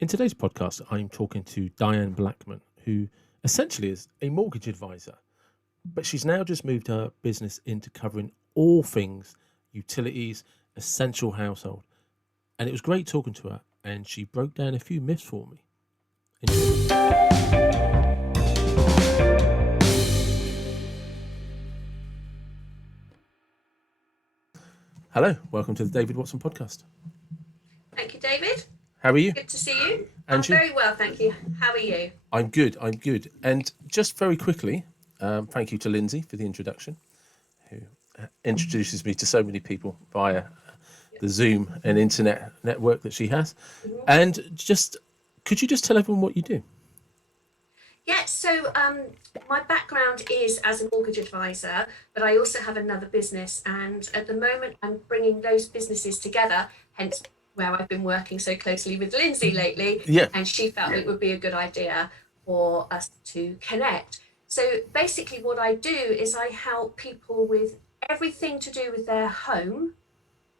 In today's podcast, I'm talking to Diane Blackman, who essentially is a mortgage advisor, but she's now just moved her business into covering all things utilities, essential household. And it was great talking to her, and she broke down a few myths for me. Enjoy. Hello, welcome to the David Watson podcast. Thank you, David. How are you? Good to see you. And I'm you? very well, thank you. How are you? I'm good. And just very quickly, thank you to Lindsay for the introduction, who introduces me to so many people via the Zoom and internet network that she has. Mhm. And just, could you just tell everyone what you do? Yeah, so my background is as a mortgage advisor, but I also have another business. And at the moment, I'm bringing those businesses together, hence where I've been working so closely with Lindsay lately. Yeah. And she felt it would be a good idea for us to connect. So basically, what I do is I help people with everything to do with their home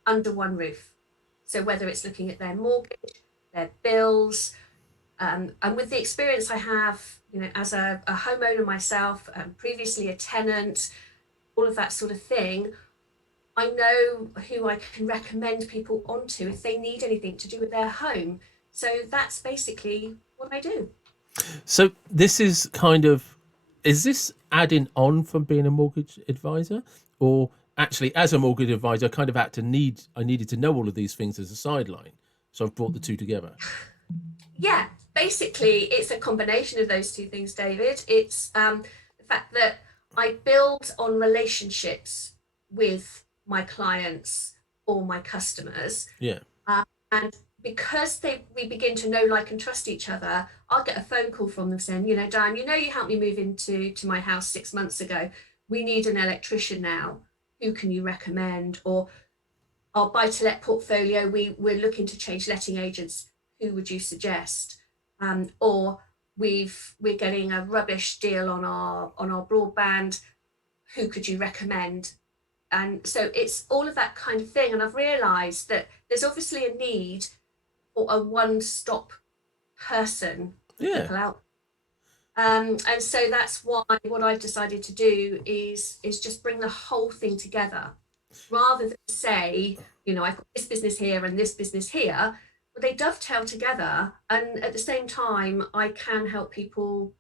under one roof. So whether it's looking at their mortgage, their bills, and with the experience I have, as a homeowner myself, previously a tenant, all of that sort of thing, I know who I can recommend people onto if they need anything to do with their home. So that's basically what I do. So this is this adding on from being a mortgage advisor, or actually as a mortgage advisor, I needed to know all of these things as a sideline. So I've brought the two together. Yeah, basically, it's a combination of those two things, David. It's the fact that I build on relationships with my clients or my customers. Yeah. And because we begin to know, like, and trust each other, I'll get a phone call from them saying, Dan, you helped me move into my house 6 months ago. We need an electrician now. Who can you recommend? Or our buy-to-let portfolio, we're looking to change letting agents. Who would you suggest? Or we're getting a rubbish deal on our broadband. Who could you recommend? And so it's all of that kind of thing. And I've realised that there's obviously a need for a one-stop person for Yeah. people out. And so that's why what I've decided to do is just bring the whole thing together, rather than say, I've got this business here and this business here, but they dovetail together. And at the same time, I can help people,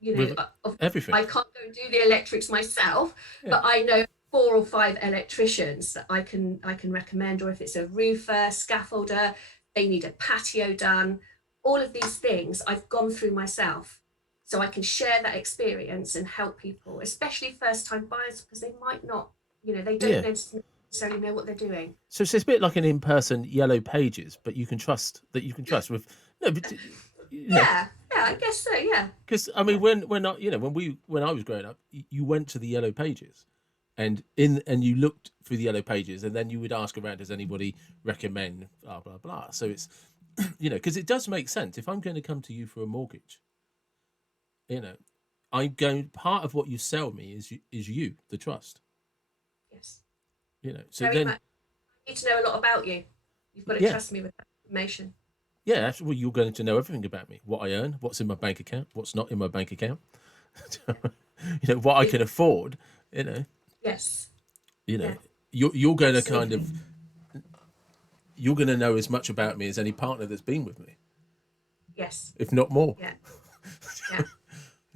With everything. I can't go and do the electrics myself, Yeah. but I know 4 or 5 electricians that I can recommend. Or if it's a roofer, scaffolder, they need a patio done, all of these things I've gone through myself. So I can share that experience and help people, especially first time buyers, because they might not, they don't Yeah. necessarily know what they're doing. So it's a bit like an in-person Yellow Pages, but you can trust with no, but Yeah, I guess so. Yeah. because I mean when I was growing up, you went to the Yellow Pages, and you looked through the Yellow Pages, and then you would ask around, does anybody recommend blah blah blah. So it's because it does make sense if I'm going to come to you for a mortgage, you know, part of what you sell me is you, the trust, Yes. So Very then much. I need to know a lot about you. You've got to yeah. trust me with that information. Yeah, that's well, you're going to know everything about me, what I earn, what's in my bank account, what's not in my bank account, what I can afford. You know, Yes. you know, Yeah. you're going to Absolutely. you're going to know as much about me as any partner that's been with me, Yes. if not more. Yeah. Yeah.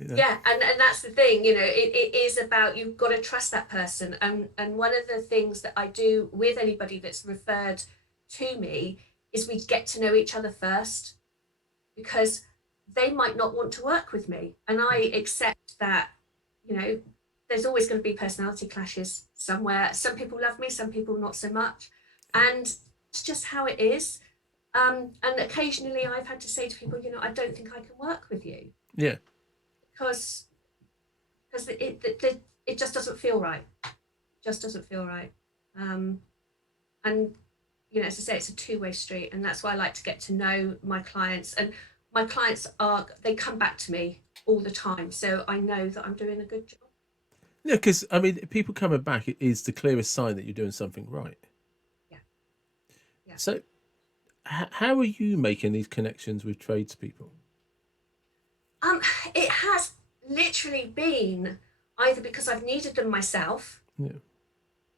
Yeah, and that's the thing, it is about, you've got to trust that person. And one of the things that I do with anybody that's referred to me is we get to know each other first, because they might not want to work with me. And I accept that, there's always going to be personality clashes somewhere. Some people love me, some people not so much. And it's just how it is. And occasionally I've had to say to people, I don't think I can work with you, Yeah, because it just doesn't feel right. Just doesn't feel right. And as I say, it's a two-way street, and that's why I like to get to know my clients. And my clients they come back to me all the time, so I know that I'm doing a good job. yeah, because I mean, people coming back is the clearest sign that you're doing something right. Yeah, yeah. So, how are you making these connections with tradespeople? Um, it has literally been either because I've needed them myself, Yeah.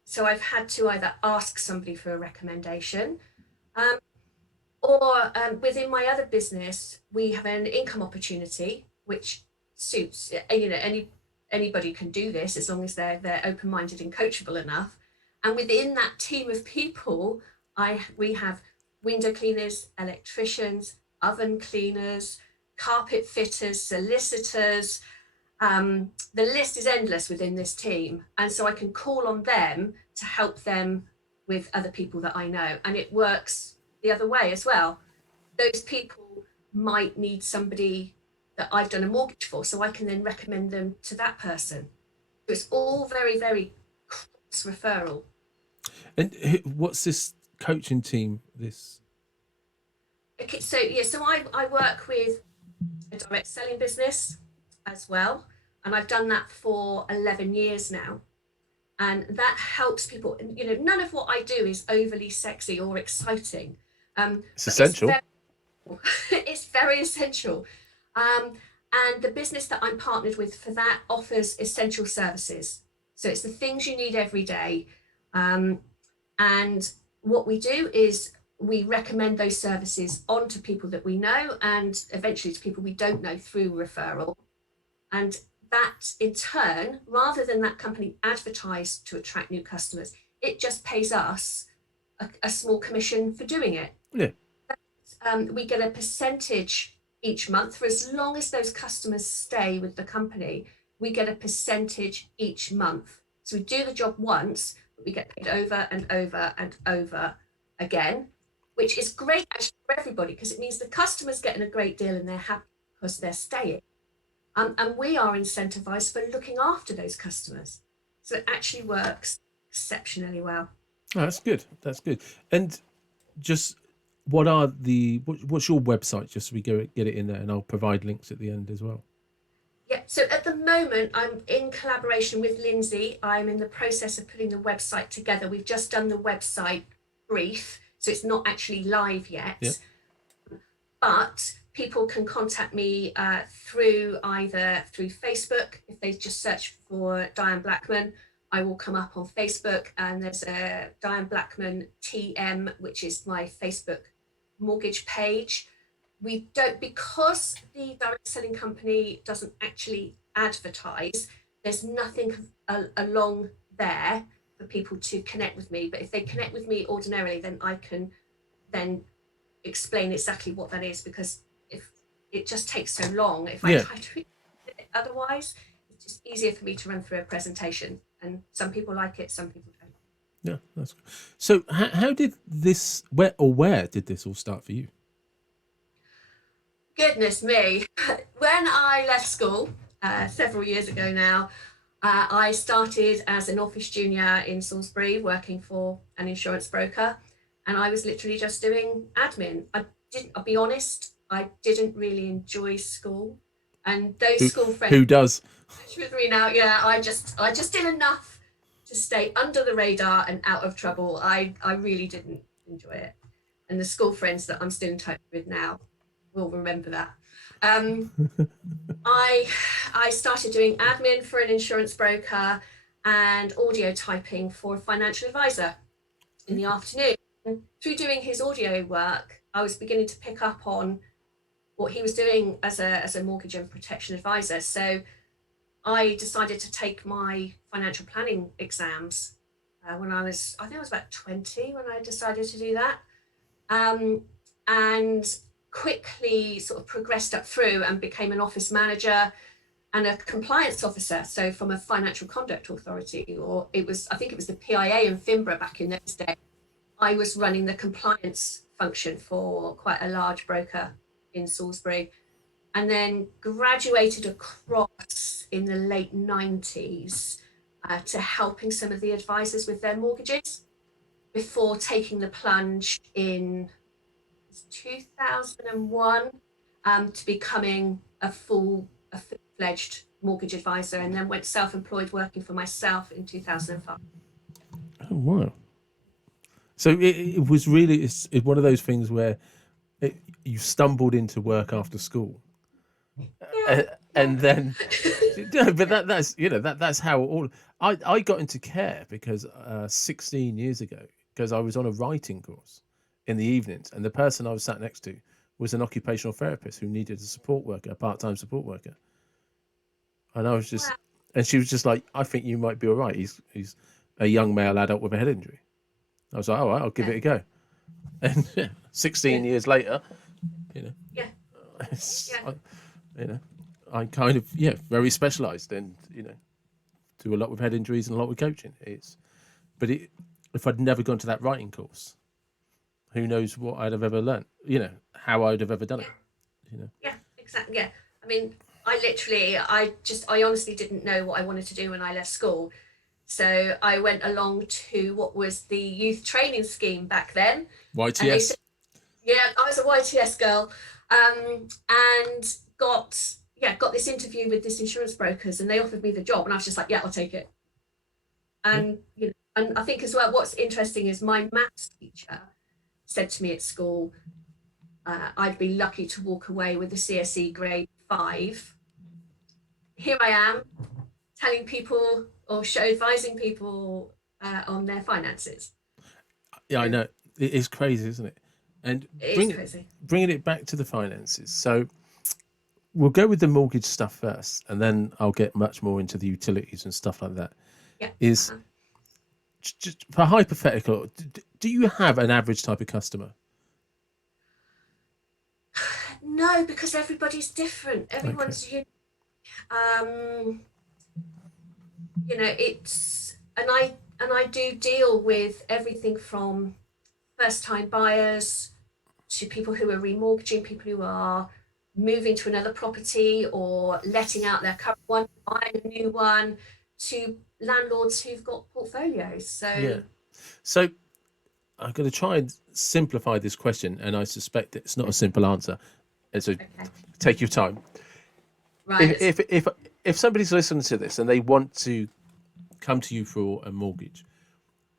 so I've had to either ask somebody for a recommendation, um, or within my other business, we have an income opportunity which suits. Anybody can do this as long as they're open minded and coachable enough. And within that team of people, I we have window cleaners, electricians, oven cleaners, carpet fitters, solicitors. The list is endless within this team, and so I can call on them to help them with other people that I know, and it works the other way as well. Those people might need somebody that I've done a mortgage for, so I can then recommend them to that person. So it's all very, very cross referral. And what's this coaching team? This Okay, so yeah, so I work with a direct selling business as well, and I've done that for 11 years now. And that helps people. None of what I do is overly sexy or exciting, it's but it's essential. very it's very essential. Um, and the business that I'm partnered with for that offers essential services. So it's the things you need every day. Um, and what we do is we recommend those services on to people that we know and eventually to people we don't know through referral. And that in turn, rather than that company advertise to attract new customers, it just pays us a small commission for doing it. Yeah. We get a percentage each month for as long as those customers stay with the company. We get a percentage each month. So we do the job once, but we get paid over and over and over again, which is great actually for everybody because it means the customer's getting a great deal and they're happy because they're staying. And we are incentivized for looking after those customers. So it actually works exceptionally well. Oh, that's good. That's good. And just what's your website? Just so we go get it in there, and I'll provide links at the end as well. Yeah, so at the moment, I'm in collaboration with Lindsay. I'm in the process of putting the website together. We've just done the website brief, so it's not actually live Yeah. yet. But people can contact me through either through Facebook. If they just search for Diane Blackman, I will come up on Facebook, and there's a Diane Blackman TM, which is my Facebook mortgage page. We don't, because the direct selling company doesn't actually advertise, there's nothing along there for people to connect with me. But if they connect with me ordinarily, then I can then explain exactly what that is, because if it just takes so long if I Yeah. try to it otherwise, it's just easier for me to run through a presentation, and some people like it, some people don't. Yeah. That's good. So how did this where did this all start for you? Goodness me. When I left school several years ago now, I started as an office junior in Salisbury working for an insurance broker, and I was literally just doing admin. I'll be honest, I didn't really enjoy school, and those Who school friends who does? with me now, yeah, I just did enough to stay under the radar and out of trouble. I really didn't enjoy it, and the school friends that I'm still in touch with now will remember that. Um, I I started doing admin for an insurance broker and audio typing for a financial advisor in the afternoon. And through doing his audio work, I was beginning to pick up on what he was doing as a mortgage and protection advisor. So I decided to take my financial planning exams when I think I was about 20 when I decided to do that. Um, and quickly sort of progressed up through and became an office manager and a compliance officer. So from a financial conduct authority, or I think it was the PIA and FINBRA back in those days. I was running the compliance function for quite a large broker in Salisbury, and then graduated across in the late 90s to helping some of the advisors with their mortgages before taking the plunge in 2001 to becoming a full-fledged mortgage advisor, and then went self-employed working for myself in 2005. Oh wow. So it was really it's one of those things where it, you stumbled into work after school, Yeah, uh, yeah. and then no, but that's that's how all I got into care because 16 years ago, because I was on a writing course in the evenings, and the person I was sat next to was an occupational therapist who needed a support worker, a part-time support worker, and I was just Wow. and she was just like, I think you might be all right. He's a young male adult with a head injury. I was like, all right, I'll give Yeah, it a go. And 16 yeah, years later, you know, yeah, it's, yeah, you know, I'm kind of very specialised, and do a lot with head injuries and a lot with coaching. But if I'd never gone to that writing course, who knows what I'd have ever learned? How I'd have ever done yeah, it. You know. yeah, exactly. Yeah. I mean, I honestly didn't know what I wanted to do when I left school. So I went along to what was the youth training scheme back then. And they said, YTS. yeah, I was a YTS girl, and got this interview with this insurance brokers, and they offered me the job, and I was just like, yeah, I'll take it. Yeah. And I think as well, what's interesting is my maths teacher said to me at school, I'd be lucky to walk away with a CSE grade 5. Here I am telling people or show advising people on their finances. Yeah, I So know. It is crazy, isn't it? And it is crazy. bringing it back to the finances. So we'll go with the mortgage stuff first, and then I'll get much more into the utilities and stuff like that. Yeah. Is Uh-huh. just for hypothetical, do you have an average type of customer? No, because everybody's different. Okay. Everyone's um, it's and I do deal with everything from first time buyers to people who are remortgaging, people who are moving to another property or letting out their current one, buying a new one, to landlords who've got portfolios. Yeah. So, So I'm going to try and simplify this question, and I suspect it's not a simple answer. And so okay, take your time. right. If if if if somebody's listening to this and they want to come to you for a mortgage,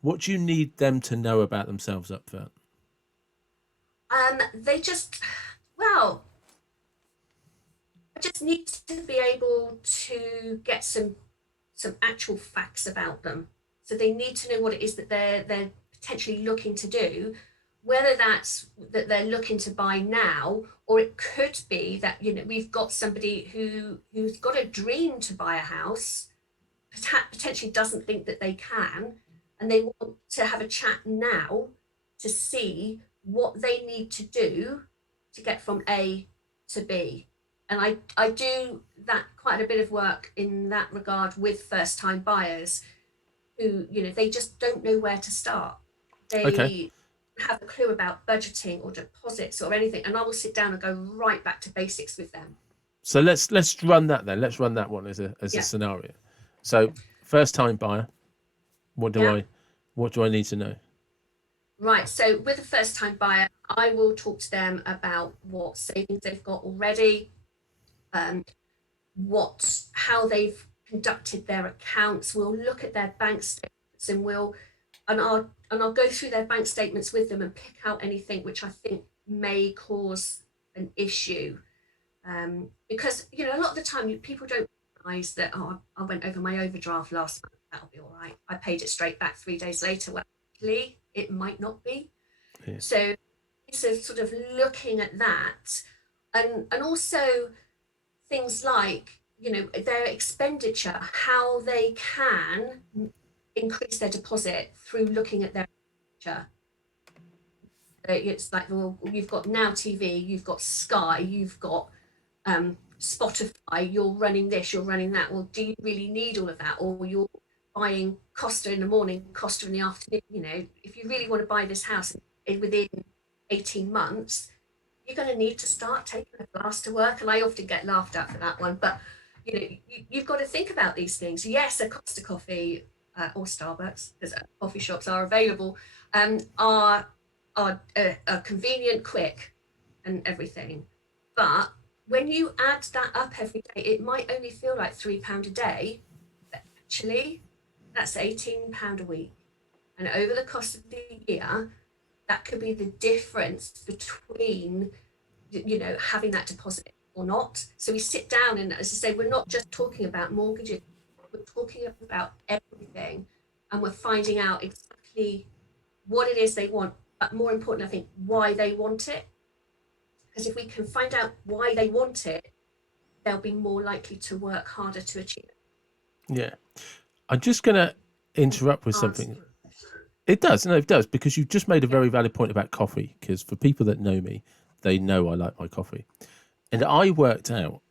what do you need them to know about themselves up front? They just, well, I just need to be able to get some actual facts about them. So they need to know what it is that they're potentially looking to do, whether that's that they're looking to buy now, or it could be that we've got somebody who's got a dream to buy a house, potentially doesn't think that they can, and they want to have a chat now to see what they need to do to get from A to B. And I do that quite a bit of work in that regard with first time buyers who, they just don't know where to start. Okay. They have a clue about budgeting or deposits or anything. And I will sit down and go right back to basics with them. So let's run that then. Let's run that one as a Yeah. scenario. So first time buyer, what do Yeah. I what do I need to know? Right. So with a first time buyer, I will talk to them about what savings they've got already, um, how they've conducted their accounts. We'll look at their bank statements, and I'll go through their bank statements with them and pick out anything which I think may cause an issue. Because a lot of the time people don't realise that, oh, I went over my overdraft last month, that'll be all right. I paid it straight back 3 days later. Well, actually, it might not be. Yeah. So sort of looking at that, and also things like their expenditure, how they can increase their deposit through looking at their expenditure. It's like, well, you've got Now TV, you've got Sky, you've got Spotify, you're running this, you're running that. Well, do you really need all of that? Or you're buying Costa in the morning, Costa in the afternoon? If you really want to buy this house within 18 months, you're going to need to start taking a glass to work. And I often get laughed at for that one. But, you've got to think about these things. Yes, a Costa coffee or Starbucks, because coffee shops are available, are convenient, quick, and everything. But when you add that up every day, it might only feel like £3 a day, but actually, that's £18 a week. And over the course of the year, that could be the difference between, having that deposit or not. So we sit down and, as I say, we're not just talking about mortgages, we're talking about everything. And we're finding out exactly what it is they want, but more importantly, I think why they want it. Because if we can find out why they want it, they'll be more likely to work harder to achieve it. Yeah. I'm just going to interrupt with Answer. something. It does. No, it does, because you just made a Yeah. very valid point about coffee, because for people that know me, they know I like my coffee. And I worked out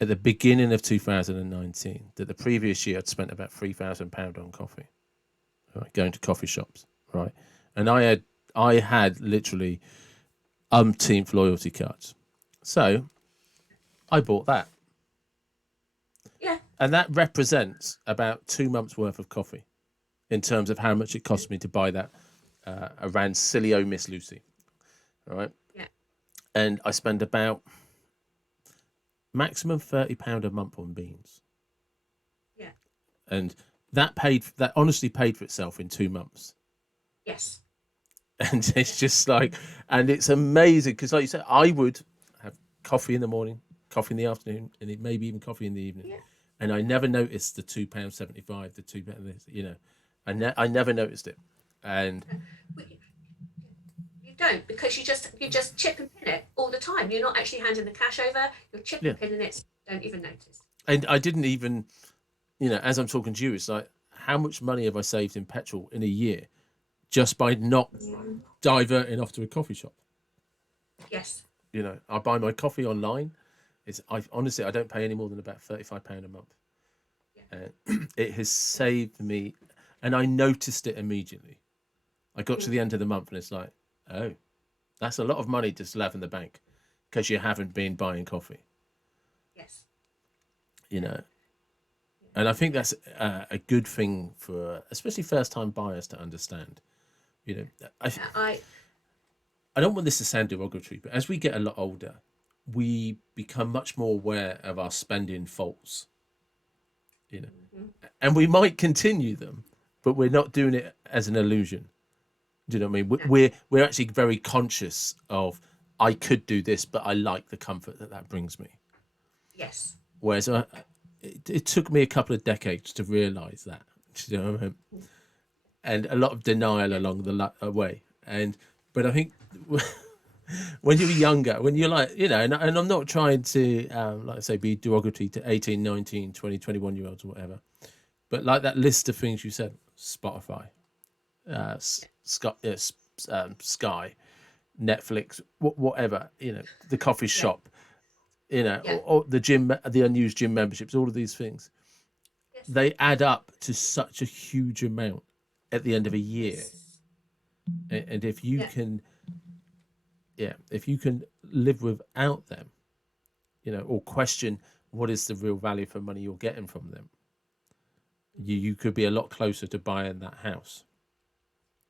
at the beginning of 2019 that the previous year I'd spent about £3,000 on coffee, right, going to coffee shops, right? And I had literally umpteenth loyalty cards. So I bought that. Yeah. And that represents about 2 months worth of coffee in terms of how much it cost me to buy that around Silly O Miss Lucy. All right. Yeah. And I spend about maximum £30 a month on beans. Yeah. And that honestly paid for itself in 2 months. Yes. And it's just like, and it's amazing because, like you said, I would have coffee in the morning, coffee in the afternoon, and maybe even coffee in the evening. Yeah. And I never noticed the £2.75, the £2, I never noticed it. And you don't, because you just chip and pin it all the time. You're not actually handing the cash over. You're chip and pinning it. So you don't even notice. And I didn't even, as I'm talking to you, it's like, how much money have I saved in petrol in a year just by not diverting off to a coffee shop? Yes. I buy my coffee online. Honestly, I don't pay any more than about £35 a month. Yeah. It has saved me, and I noticed it immediately. I got to the end of the month and it's like, oh, that's a lot of money to still have in the bank because you haven't been buying coffee. Yes. And I think that's a good thing for especially first-time buyers to understand. I don't want this to sound derogatory, but as we get a lot older, we become much more aware of our spending faults. And we might continue them, but we're not doing it as an illusion. Do you know what I mean? We're actually very conscious of, I could do this, but I like the comfort that brings me. Yes. Whereas it took me a couple of decades to realise that. Do you know what I mean? And a lot of denial along the way. But I think when you're younger, when you're like, and I'm not trying to, like I say, be derogatory to 18, 19, 20, 21-year-olds or whatever, but like that list of things you said, Spotify, Sky, Netflix, whatever, the coffee shop, or the gym, the unused gym memberships, all of these things, they add up to such a huge amount at the end of a year. And if you can, if you can live without them, or question what is the real value for money you're getting from them, you could be a lot closer to buying that house.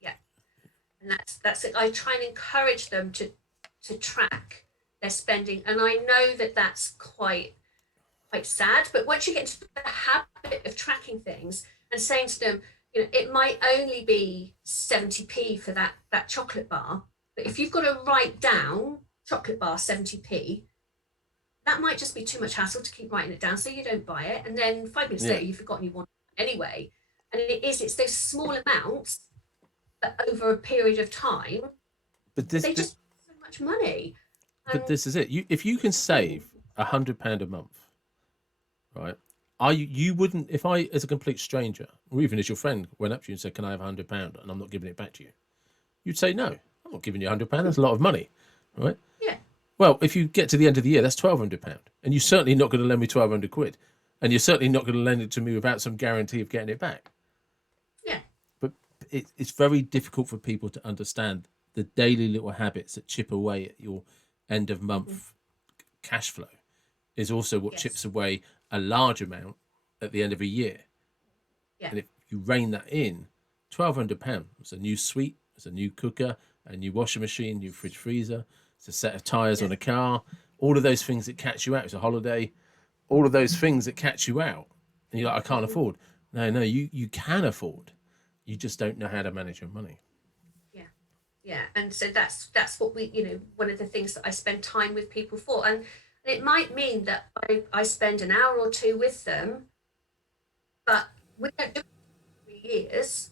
Yeah. And that's it. I try and encourage them to track their spending. And I know that that's quite sad, but once you get into the habit of tracking things and saying to them, it might only be 70p for that chocolate bar, but if you've got to write down chocolate bar 70p, that might just be too much hassle to keep writing it down, so you don't buy it, and then 5 minutes later you've forgotten you want it anyway. And it's those small amounts that over a period of time, but they just so much money. But this is it. If you can save £100 a month, right? You wouldn't, if I, as a complete stranger, or even as your friend, went up to you and said, "Can I have £100 and I'm not giving it back to you?" You'd say, "No, I'm not giving you £100. That's a lot of money, right?" Yeah. Well, if you get to the end of the year, that's £1,200, and you're certainly not going to lend me £1,200, and you're certainly not going to lend it to me without some guarantee of getting it back. Yeah. But it's very difficult for people to understand the daily little habits that chip away at your end of month cash flow is also what chips away a large amount at the end of a year. Yeah. And if you rein that in, £1,200, it's a new suite, it's a new cooker, a new washing machine, new fridge freezer, it's a set of tyres on a car, all of those things that catch you out, it's a holiday, all of those things that catch you out. And you're like, I can't afford. No, you can afford. You just don't know how to manage your money. Yeah. Yeah. And so that's what we, one of the things that I spend time with people for. And it might mean that I spend an hour or two with them, but we don't do it for 3 years.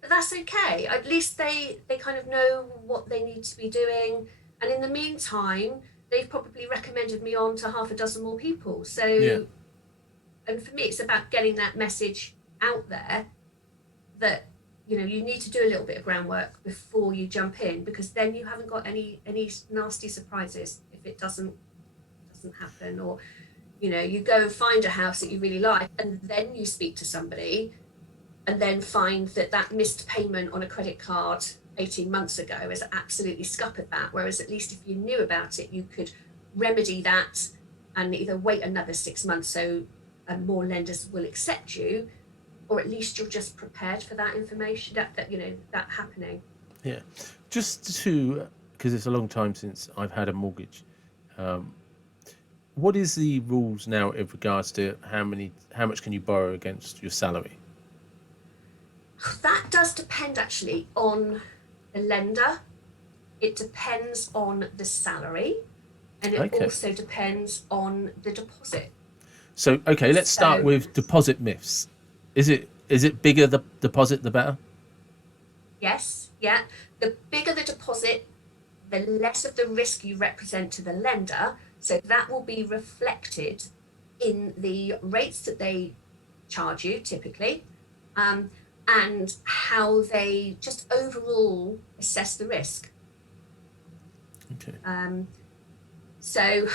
But that's okay. At least they kind of know what they need to be doing. And in the meantime, they've probably recommended me on to half a dozen more people. Yeah, So, and for me, it's about getting that message out there that you need to do a little bit of groundwork before you jump in, because then you haven't got any nasty surprises if it doesn't happen. Or you go and find a house that you really like, and then you speak to somebody and then find that that missed payment on a credit card 18 months ago has absolutely scuppered that. Whereas at least if you knew about it, you could remedy that and either wait another 6 months so more lenders will accept you, or at least you're just prepared for that information, that happening. yeah. Just to, because it's a long time since I've had a mortgage. What is the rules now in regards to how much can you borrow against your salary? That does depend actually on the lender. It depends on the salary, and it Okay. also depends on the deposit. So okay, let's start So with deposit myths. Is it bigger the deposit the better? yes, yeah, the bigger the deposit, the less of the risk you represent to the lender. So that will be reflected in the rates that they charge you typically, um, and how they just overall assess the risk. Okay. Um, so,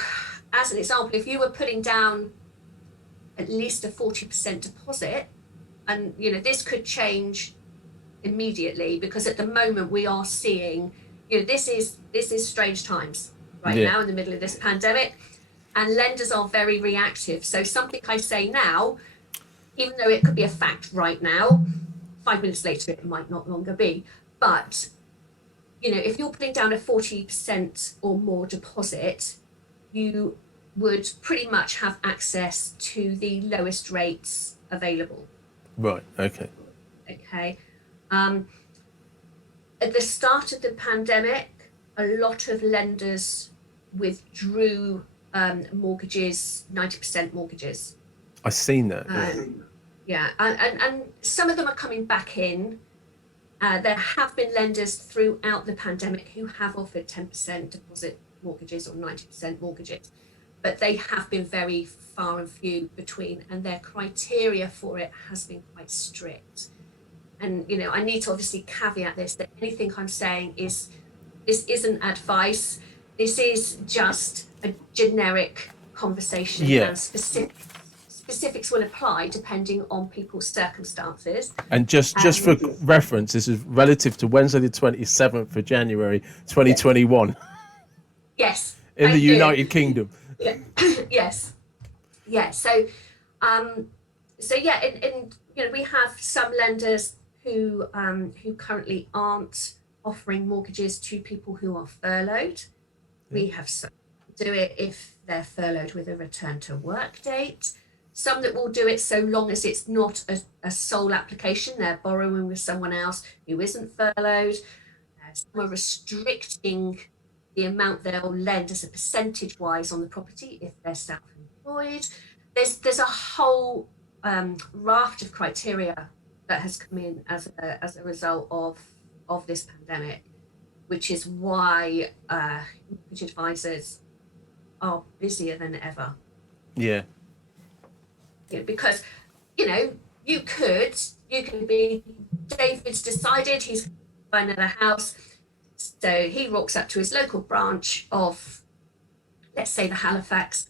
as an example, if you were putting down at least a 40% deposit, and this could change immediately, because at the moment we are seeing, this is strange times right Yeah. now in the middle of this pandemic, and lenders are very reactive. So something I say now, even though it could be a fact right now, 5 minutes later it might not longer be. But if you're putting down a 40% or more deposit, you would pretty much have access to the lowest rates available. Right. Okay. Okay. Um, at the start of the pandemic, a lot of lenders withdrew mortgages, 90% mortgages. I've seen that. Yeah. Yeah, and some of them are coming back in. There have been lenders throughout the pandemic who have offered 10% deposit mortgages or 90% mortgages, but they have been very far and few between, and their criteria for it has been quite strict. And I need to obviously caveat this, that anything I'm saying this isn't advice. This is just a generic conversation, Yeah. and specifics will apply depending on people's circumstances. And just for reference, this is relative to Wednesday the 27th of January Yeah. 2021 Yes, in the thank you. United Kingdom. Yeah. Yes. Yeah. Um, so yeah, and we have some lenders who currently aren't offering mortgages to people who are furloughed. Yeah. We have some who do it if they're furloughed with a return to work date. Some that will do it so long as it's not a sole application, they're borrowing with someone else who isn't furloughed. Some are restricting the amount they'll lend as a percentage wise on the property if they're self-employed. There's a whole raft of criteria that has come in as a result of this pandemic, which is why mortgage advisors are busier than ever. Yeah. Because you know you can be David's decided he's going to buy another house, so he walks up to his local branch of, let's say, the Halifax,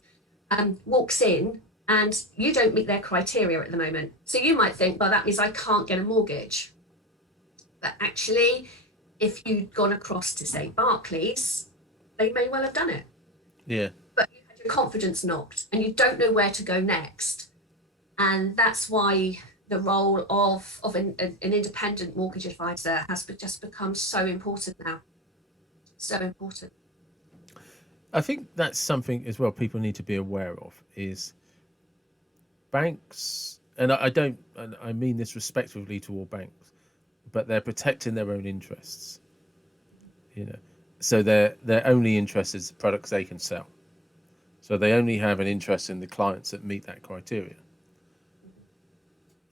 walks in, and you don't meet their criteria at the moment. So you might think, well, that means I can't get a mortgage. But actually, if you'd gone across to, say, Barclays, they may well have done it. Yeah. But you had your confidence knocked and you don't know where to go next. And that's why the role of an independent mortgage advisor has just become so important now. So important. I think that's something as well people need to be aware of is banks. and I don't, and I mean this respectfully to all banks, but they're protecting their own interests. You know, so their only interest is the products they can sell. So they only have an interest in the clients that meet that criteria.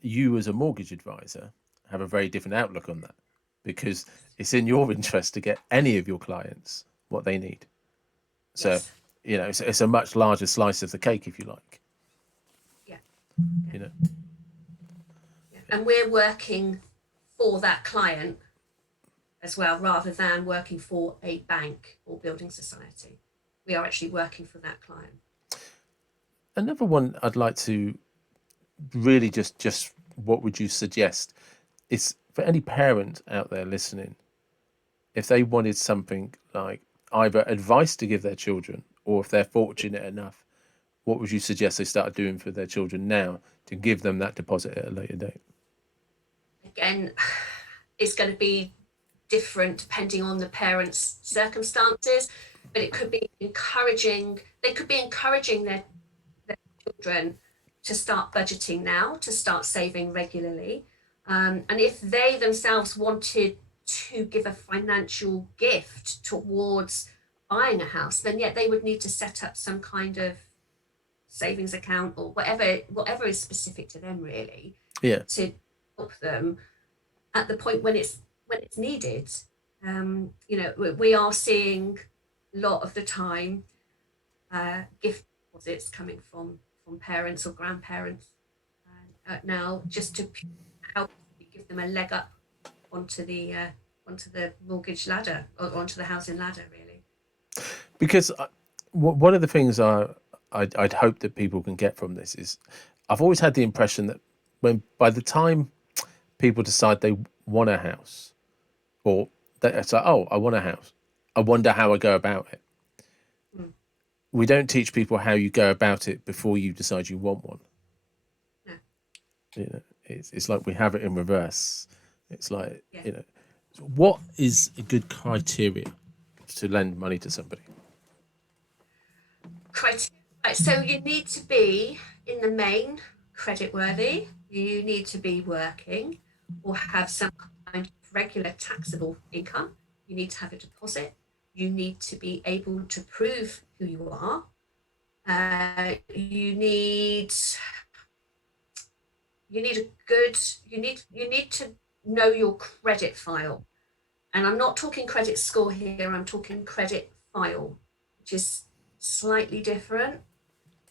You, as a mortgage advisor, have a very different outlook on that because it's in your interest to get any of your clients what they need. So, Yes. it's a much larger slice of the cake, if you like. Yeah. Yeah. You know, Yeah. And we're working for that client as well, rather than working for a bank or building society. We are actually working for that client. another one I'd like to really just what would you suggest is for any parent out there listening, if they wanted something like either advice to give their children, or if they're fortunate enough, what would you suggest they start doing for their children now to give them that deposit at a later date? Again, it's going to be different depending on the parents' circumstances, but it could be encouraging, they could be encouraging their children to start budgeting now, to start saving regularly. And if they themselves wanted to give a financial gift towards buying a house, then yet they would need to set up some kind of savings account or whatever is specific to them really, Yeah, to help them at the point when it's needed. We are seeing a lot of the time gift deposits coming from parents or grandparents now, just to help give them a leg up onto the mortgage ladder, or onto the housing ladder, really. because one of the things I'd hope that people can get from this is I've always had the impression that when by the time people decide they want a house, or it's like, oh, I want a house, I wonder how I go about it. Mm. We don't teach people how you go about it before you decide you want one. No. It's like we have it in reverse. It's like, Yeah. what is a good criteria to lend money to somebody? Criteria. Right, so you need to be, in the main, credit worthy. You need to be working or have some kind of regular taxable income. You need to have a deposit. You need to be able to prove who you are. You need a good you need to know your credit file. And I'm not talking credit score here, I'm talking credit file, which is slightly different.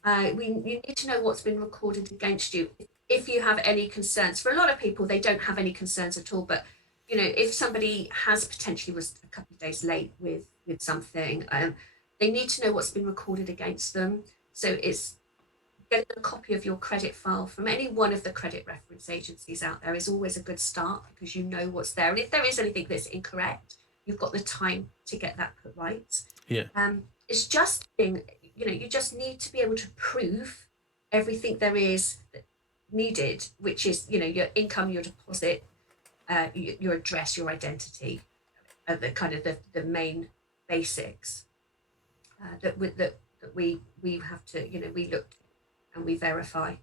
You need to know what's been recorded against you if you have any concerns. For a lot of people, they don't have any concerns at all. But if somebody has potentially was a couple of days late with something, they need to know what's been recorded against them. So it's getting a copy of your credit file from any one of the credit reference agencies out there is always a good start, because you know what's there. And if there is anything that's incorrect, you've got the time to get that put right. Yeah. It's just being, you just need to be able to prove everything there is needed, which is, your income, your deposit, your address, your identity, the kind of the main basics that we have to, we look and we verify.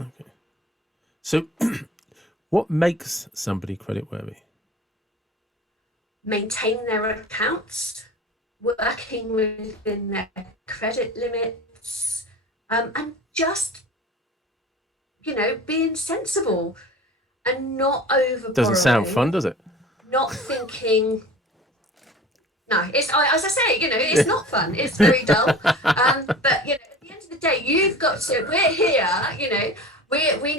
Okay. So, what makes somebody creditworthy? Maintain their accounts, working within their credit limits, and just, being sensible and not over Doesn't sound fun, borrowing, does it? not thinking. No, as I say, it's not fun. It's very dull. But at the end of the day, you've got to. We're here. We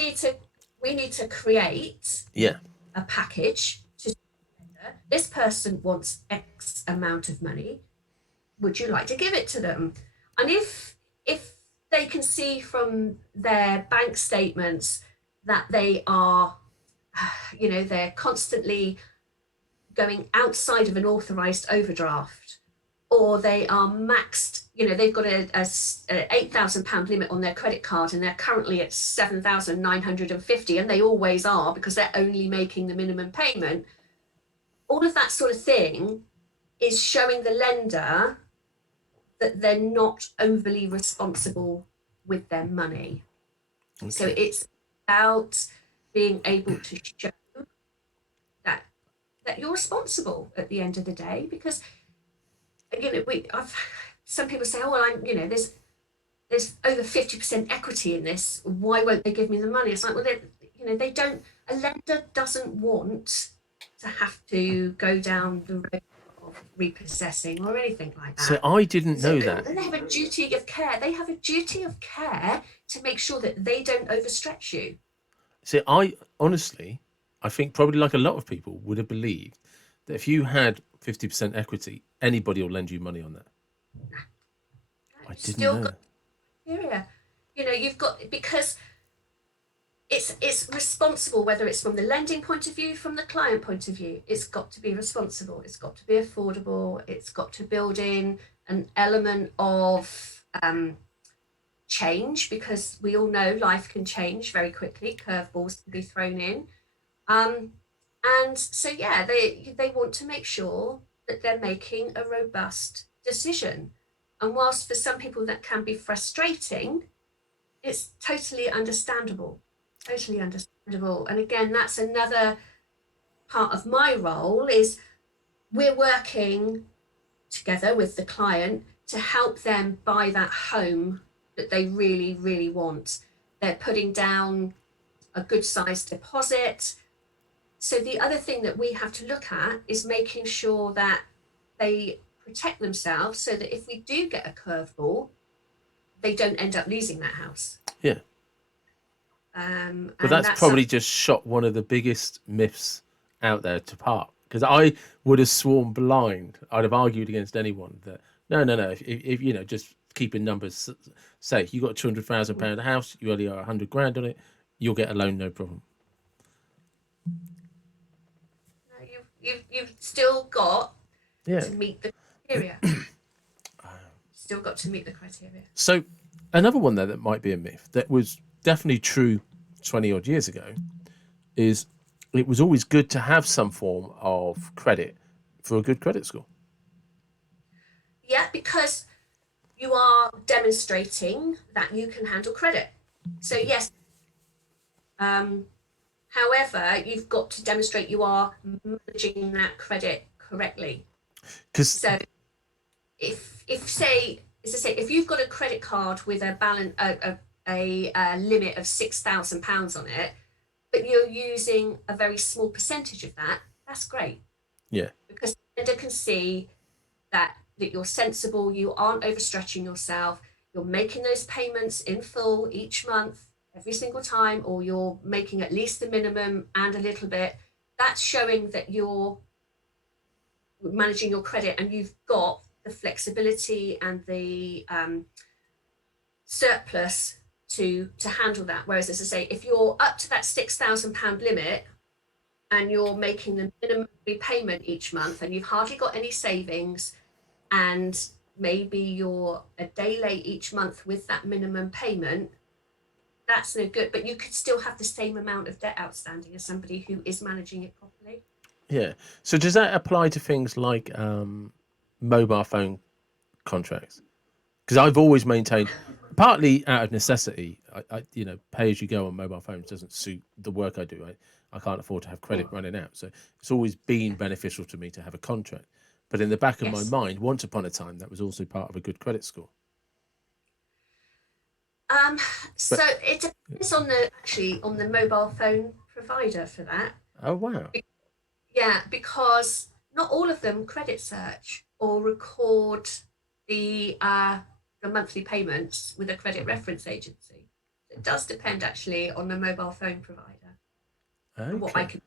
need to create Yeah. a package to. This person wants X amount of money. Would you like to give it to them? And if they can see from their bank statements that they are, they're constantly going outside of an authorized overdraft, or they are maxed, they've got a £8,000 limit on their credit card and they're currently at 7,950, and they always are because they're only making the minimum payment. All of that sort of thing is showing the lender that they're not overly responsible with their money. So Okay. it's about being able to show that you're responsible at the end of the day. Because I've some people say, oh well, there's over 50% equity in this. Why won't they give me the money? It's like, well, they don't. A lender doesn't want to have to go down the road of repossessing or anything like So that. I didn't So know that. they have a duty of care. They have a duty of care to make sure that they don't overstretch you. So I honestly, I think probably like a lot of people would have believed that if you had 50% equity, anybody will lend you money on that. I You've didn't still know. got criteria. You've got, because it's responsible, whether it's from the lending point of view, from the client point of view. It's got to be responsible. It's got to be affordable. It's got to build in an element of change, because we all know life can change very quickly. Curveballs can be thrown in. And so, yeah, they want to make sure that they're making a robust decision. And whilst for some people that can be frustrating, it's totally understandable. Totally understandable. And again, that's another part of my role, is we're working together with the client to help them buy that home that they really, really want. They're putting down a good sized deposit. So the other thing that we have to look at is making sure that they protect themselves, so that if we do get a curveball, they don't end up losing that house. Yeah. And But that's probably just shot one of the biggest myths out there to part. Because I would have sworn blind. I'd have argued against anyone that no. If just keeping numbers safe, you got £200,000 a house, you only owe 100 grand on it, you'll get a loan, no problem. You've still got Yeah. to meet the criteria. Still got to meet the criteria. So another one there that might be a myth that was definitely true 20 odd years ago is it was always good to have some form of credit for a good credit score. Yeah, because you are demonstrating that you can handle credit. So yes, however, you've got to demonstrate you are managing that credit correctly. So if say, as I say, if you've got a credit card with a balance a limit of £6,000 on it, but you're using a very small percentage of that, that's great. Yeah. Because the lender can see that you're sensible, you aren't overstretching yourself, you're making those payments in full each month, every single time, or you're making at least the minimum and a little bit. That's showing that you're managing your credit and you've got the flexibility and the surplus to handle that. Whereas, as I say, if you're up to that £6,000 limit and you're making the minimum repayment each month and you've hardly got any savings, and maybe you're a day late each month with that minimum payment, that's no good. But you could still have the same amount of debt outstanding as somebody who is managing it properly. Yeah. So does that apply to things like mobile phone contracts? Because I've always maintained, partly out of necessity, I pay as you go on mobile phones doesn't suit the work I do. I can't afford to have credit running out. So it's always been beneficial to me to have a contract. But in the back of my mind, once upon a time, that was also part of a good credit score. So it depends on the mobile phone provider for that. Oh, wow. Yeah, because not all of them credit search or record the monthly payments with a credit reference agency. It does depend actually on the mobile phone provider. Okay. What I can,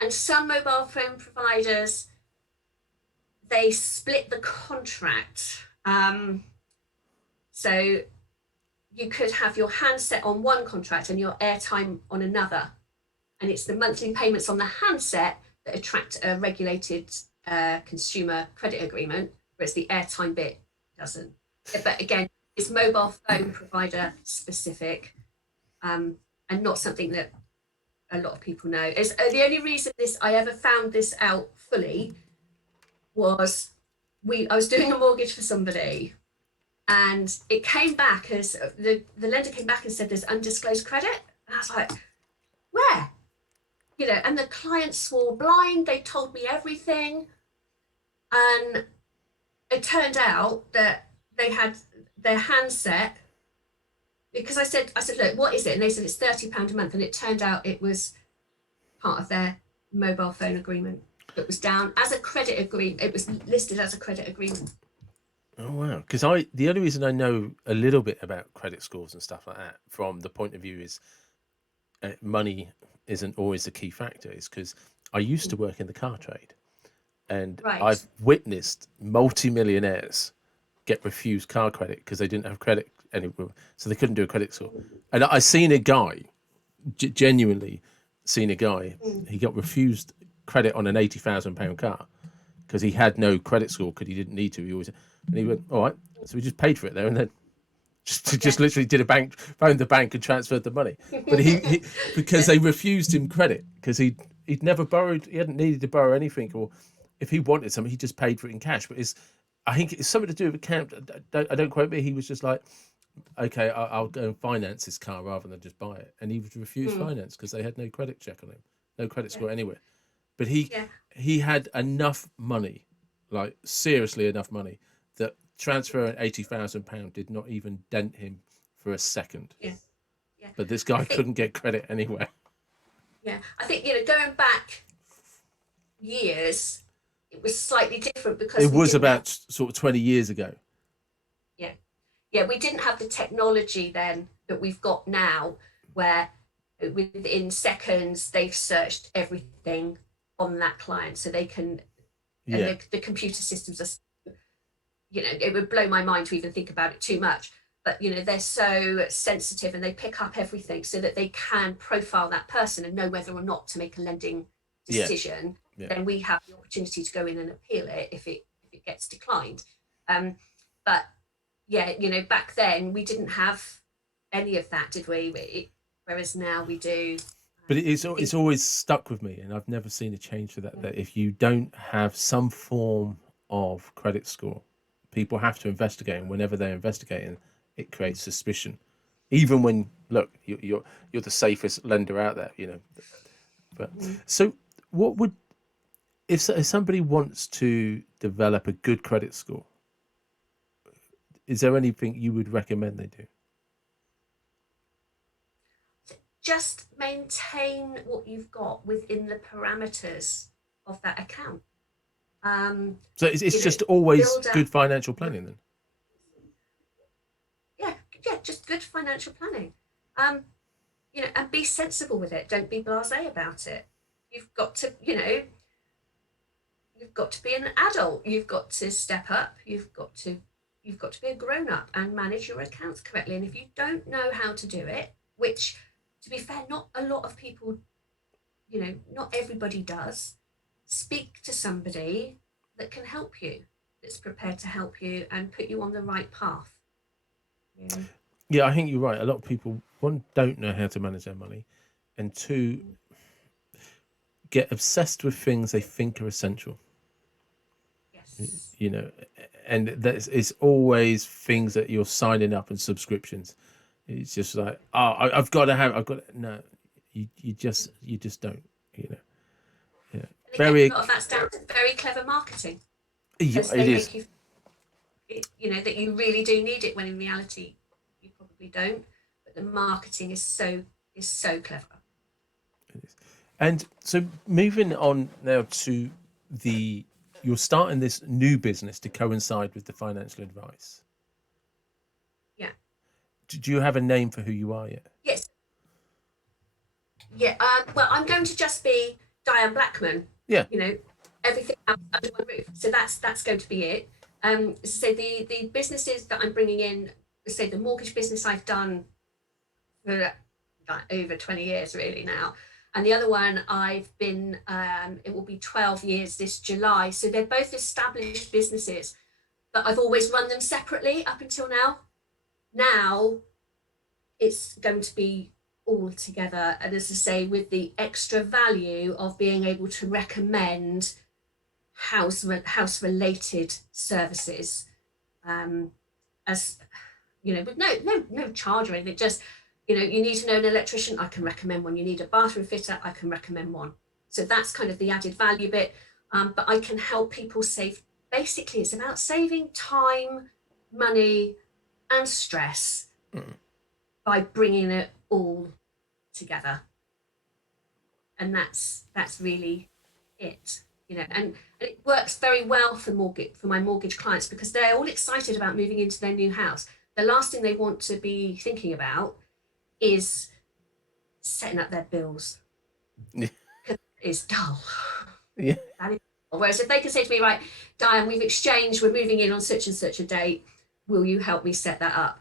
and some mobile phone providers, they split the contract. So you could have your handset on one contract and your airtime on another. And it's the monthly payments on the handset that attract a regulated consumer credit agreement, whereas the airtime bit doesn't. But again, it's mobile phone provider specific, and not something that a lot of people know. Is the only reason I ever found this out fully was I was doing a mortgage for somebody, and it came back as the lender came back and said there's undisclosed credit. And I was like, where? You know, and the client swore blind. They told me everything. And it turned out that they had their handset, because I said, look, what is it? And they said it's £30 a month. And it turned out it was part of their mobile phone agreement that was down as a credit agreement. It was listed as a credit agreement. Oh wow! Because the only reason I know a little bit about credit scores and stuff like that from the point of view is money isn't always the key factor. Is because I used to work in the car trade, and Right. I've witnessed multi-millionaires get refused car credit because they didn't have credit anymore, so they couldn't do a credit score. And I seen a guy, genuinely seen a guy, he got refused credit on an £80,000 car because he had no credit score because he didn't need to. And he went, all right, so we just paid for it there and then. Just literally did phoned the bank and transferred the money. But he because they refused him credit because he'd never borrowed, he hadn't needed to borrow anything, or if he wanted something, he just paid for it in cash. But I think it's something to do with account. I don't quote me. He was just like, okay, I'll go and finance this car rather than just buy it, and he was refused finance because they had no credit check on him, no credit score anywhere. But he had enough money, like seriously enough money, that transferring £80,000 did not even dent him for a second. Yeah. Yeah. But this guy couldn't get credit anywhere. Yeah. I think, going back years, it was slightly different because it was about sort of 20 years ago. Yeah. Yeah. We didn't have the technology then that we've got now, where within seconds they've searched everything on that client, so they can, and the computer systems are, it would blow my mind to even think about it too much, but they're so sensitive and they pick up everything so that they can profile that person and know whether or not to make a lending decision. Then we have the opportunity to go in and appeal it if it gets declined. But back then we didn't have any of that, did we? Whereas now we do. But it's always stuck with me, and I've never seen a change for that. That if you don't have some form of credit score, people have to investigate, and whenever they're investigating, it creates suspicion. Even when you're the safest lender out there, But so, what would if somebody wants to develop a good credit score? Is there anything you would recommend they do? Just maintain what you've got within the parameters of that account. So it's just always good financial planning then? Yeah, just good financial planning. And be sensible with it. Don't be blasé about it. You've got to, you've got to be an adult. You've got to step up. You've got to be a grown up and manage your accounts correctly. And if you don't know how to do it, which, to be fair, not a lot of people, not everybody does, speak to somebody that can help you, that's prepared to help you and put you on the right path. Yeah, I think you're right. A lot of people, one, don't know how to manage their money, and two, get obsessed with things they think are essential. Yes. And it's always things that you're signing up and subscriptions. It's just like, I've got to. No, you just don't. Yeah. And again, a lot of that's down to very clever marketing. It is. Make you, that you really do need it, when in reality you probably don't. But the marketing is so clever. It is. And so moving on now to you're starting this new business to coincide with the financial advice. Yeah. Do you have a name for who you are yet? Yes. Yeah. Well, I'm going to just be Diane Blackman. Yeah. Everything under one roof. So that's going to be it. So the businesses that I'm bringing in, say the mortgage business I've done for over 20 years really now. And the other one I've been, it will be 12 years this July. So they're both established businesses, but I've always run them separately up until now. Now it's going to be all together. And as I say, with the extra value of being able to recommend house related services, as with no charge or anything, just You know, you need to know an electrician, I can recommend one. You need a bathroom fitter, I can recommend one. So that's kind of the added value bit. But I can help people save. Basically, it's about saving time, money, and stress Mm. by bringing it all together. And that's really it. You know, and it works very well for my mortgage clients because they're all excited about moving into their new house. The last thing they want to be thinking about is setting up their bills. Yeah. It's dull. Yeah. That is dull. Whereas if they can say to me, right, Diane, we've exchanged, we're moving in on such and such a date, will you help me set that up?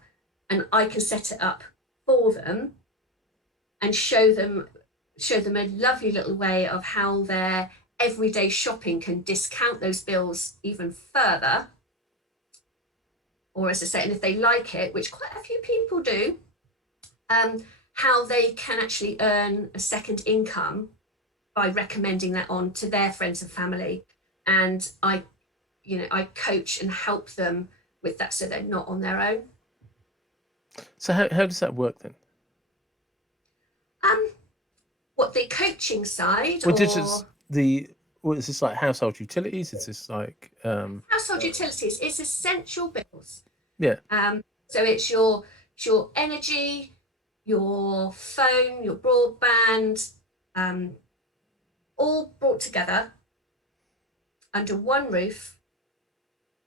And I can set it up for them and show them a lovely little way of how their everyday shopping can discount those bills even further. Or as I say, and if they like it, which quite a few people do, how they can actually earn a second income by recommending that on to their friends and family. And I coach and help them with that so they're not on their own. So how does that work then? Um, what the coaching side Well, this is or the what is this like household utilities? Is this like household utilities? It's essential bills. yeah. So it's your energy, your phone, your broadband, um, all brought together under one roof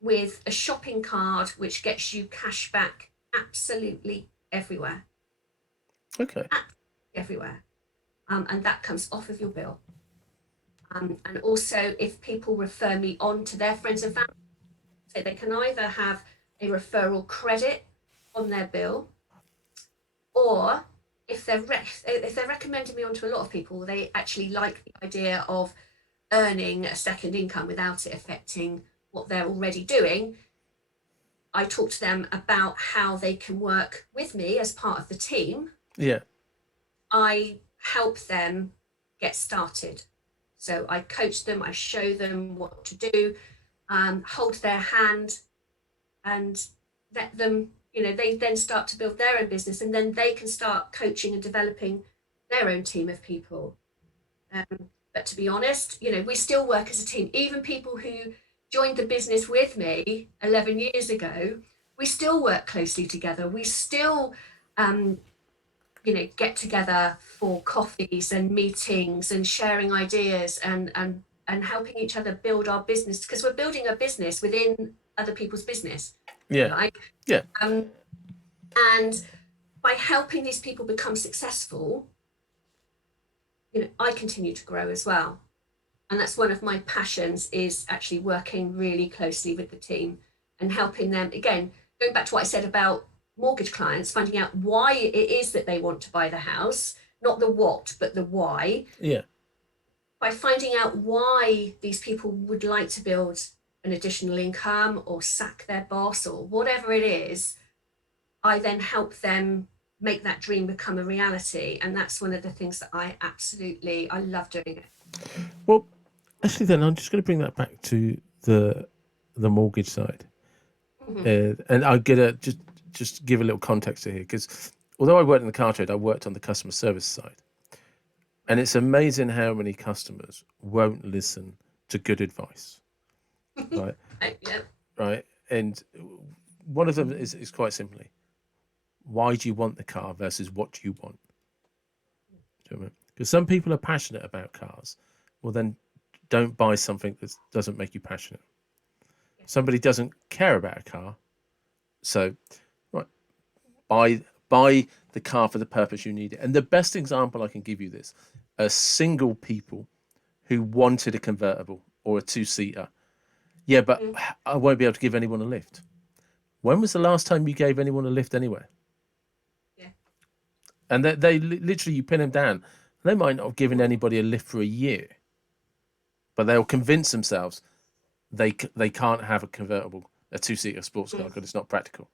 with a shopping card which gets you cash back absolutely everywhere, Okay. absolutely everywhere, and that comes off of your bill. And also, if people refer me on to their friends and family, so they can either have a referral credit on their bill, or if they're recommending me onto a lot of people, they actually like the idea of earning a second income without it affecting what they're already doing. I talk to them about how they can work with me as part of the team. Yeah. I help them get started. So I coach them, I show them what to do, hold their hand, and let them, they then start to build their own business and then they can start coaching and developing their own team of people. But to be honest, we still work as a team. Even people who joined the business with me 11 years ago, we still work closely together. We still, um, get together for coffees and meetings and sharing ideas and helping each other build our business because we're building a business within other people's business, if you Yeah. like. Yeah. Um, and by helping these people become successful, I continue to grow as well. And that's one of my passions is actually working really closely with the team and helping them. Again, going back to what I said about mortgage clients, finding out why it is that they want to buy the house, not the what, but the why. Yeah. By finding out why these people would like to build an additional income or sack their boss or whatever it is, I then help them make that dream become a reality. And that's one of the things that I love doing it. Well, actually, then I'm just going to bring that back to the mortgage side, Mm-hmm. and I get a just give a little context to here because although I worked in the car trade, I worked on the customer service side, and it's amazing how many customers won't listen to good advice, right? Yeah. Right, and one of them is quite simply, why do you want the car versus what do you want? Because some people are passionate about cars, well then don't buy something that doesn't make you passionate. Somebody doesn't care about a car, so right, buy the car for the purpose you need it. And the best example I can give you this are single people who wanted a convertible or a two-seater. Yeah, but Mm. I won't be able to give anyone a lift. When was the last time you gave anyone a lift anywhere? Yeah. And they literally, you pin them down. They might not have given anybody a lift for a year, but they'll convince themselves they can't have a convertible, a two-seater sports car because it's not practical.